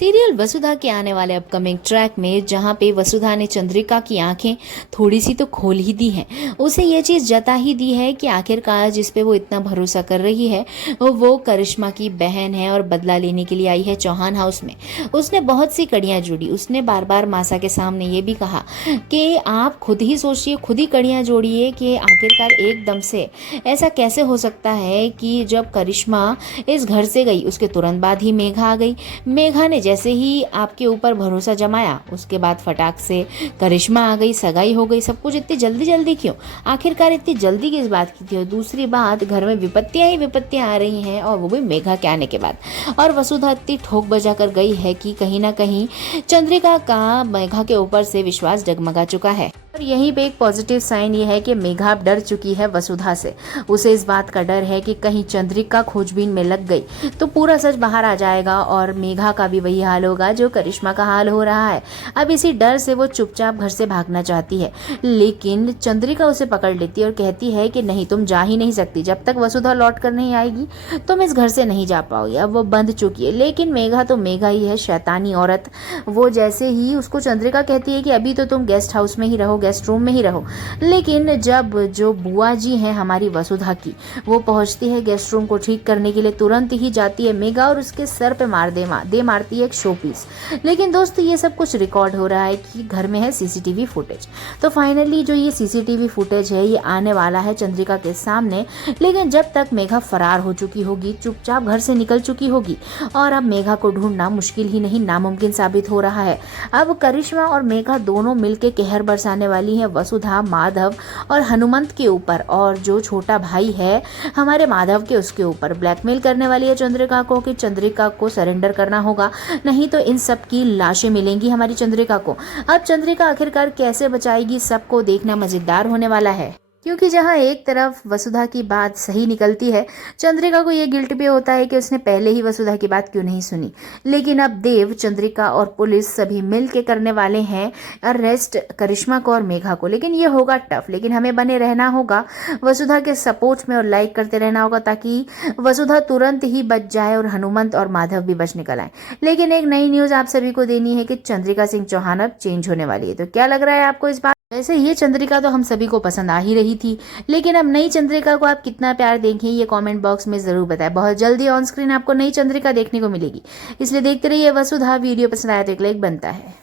Serial वसुधा के आने वाले अपकमिंग ट्रैक में जहां पे वसुधा ने चंद्रिका की आंखें थोड़ी सी तो खोल ही दी हैं, उसे ये चीज़ जता ही दी है कि आखिरकार जिस पे वो इतना भरोसा कर रही है वो करिश्मा की बहन है और बदला लेने के लिए आई है चौहान हाउस में। उसने बहुत सी कड़ियाँ जोड़ी, उसने बार बार मासा के सामने ये भी कहा कि आप खुद ही सोचिए, खुद ही कड़ियाँ जोड़िए कि आखिरकार एकदम से ऐसा कैसे हो सकता है कि जब करिश्मा इस घर से गई उसके तुरंत बाद ही मेघा आ गई। मेघा ने जैसे ही आपके ऊपर भरोसा जमाया उसके बाद फटाक से करिश्मा आ गई, सगाई हो गई। सब कुछ इतनी जल्दी जल्दी क्यों? आखिरकार इतनी जल्दी किस बात की थी? और दूसरी बात, घर में विपत्तियां ही विपत्तियां आ रही हैं और वो भी मेघा के आने के बाद। और वसुधा इतनी ठोक बजा कर गई है कि कहीं ना कहीं चंद्रिका का मेघा के ऊपर से विश्वास डगमगा चुका है। और यहीं पे एक पॉजिटिव साइन ये है कि मेघा अब डर चुकी है वसुधा से। उसे इस बात का डर है कि कहीं चंद्रिका खोजबीन में लग गई तो पूरा सच बाहर आ जाएगा और मेघा का भी वही हाल होगा जो करिश्मा का हाल हो रहा है। अब इसी डर से वो चुपचाप घर से भागना चाहती है, लेकिन चंद्रिका उसे पकड़ लेती है और कहती है कि नहीं, तुम जा ही नहीं सकती। जब तक वसुधा लौट कर नहीं आएगी तुम इस घर से नहीं जा पाओगी। अब वो बंद चुकी है, लेकिन मेघा तो मेघा ही है, शैतानी औरत। वो जैसे ही उसको चंद्रिका कहती है कि अभी तो तुम गेस्ट हाउस में ही रहो, गेस्ट रूम में ही रहो, लेकिन जब जो बुआ जी हैं हमारी वसुधा की, वो पहुंचती है गेस्ट रूम को ठीक करने के लिए, तुरंत ही जाती है मेघा और उसके सर पे मारती है एक शो पीस। लेकिन दोस्त ये सब कुछ रिकॉर्ड हो रहा है कि घर में है सीसीटीवी फुटेज। तो फाइनली जो ये सीसीटीवी फुटेज है ये आने वाला है चंद्रिका के सामने, लेकिन जब तक मेघा फरार हो चुकी होगी, चुपचाप घर से निकल चुकी होगी, और अब मेघा को ढूंढना मुश्किल ही नहीं नामुमकिन साबित हो रहा है। अब करिश्मा और मेघा दोनों मिलकर कहर बरसाने वाली है वसुधा, माधव और हनुमंत के ऊपर, और जो छोटा भाई है हमारे माधव के उसके ऊपर। ब्लैकमेल करने वाली है चंद्रिका को कि चंद्रिका को सरेंडर करना होगा, नहीं तो इन सब की लाशें मिलेंगी हमारी चंद्रिका को। अब चंद्रिका आखिरकार कैसे बचाएगी, सबको देखना मजेदार होने वाला है, क्योंकि जहां एक तरफ वसुधा की बात सही निकलती है, चंद्रिका को यह गिल्ट भी होता है कि उसने पहले ही वसुधा की बात क्यों नहीं सुनी। लेकिन अब देव, चंद्रिका और पुलिस सभी मिल के करने वाले हैं अरेस्ट करिश्मा को और मेघा को। लेकिन ये होगा टफ, लेकिन हमें बने रहना होगा वसुधा के सपोर्ट में और लाइक करते रहना होगा ताकि वसुधा तुरंत ही बच जाए और हनुमंत और माधव भी बच निकल आए। लेकिन एक नई न्यूज आप सभी को देनी है कि चंद्रिका सिंह चौहान अब चेंज होने वाली है। तो क्या लग रहा है आपको इस बात? वैसे ये चंद्रिका तो हम सभी को पसंद आ ही रही थी, लेकिन अब नई चंद्रिका को आप कितना प्यार देंगे ये कमेंट बॉक्स में जरूर बताएं। बहुत जल्दी ऑन स्क्रीन आपको नई चंद्रिका देखने को मिलेगी, इसलिए देखते रहिए वसुधा। वीडियो पसंद आया तो एक लाइक बनता है।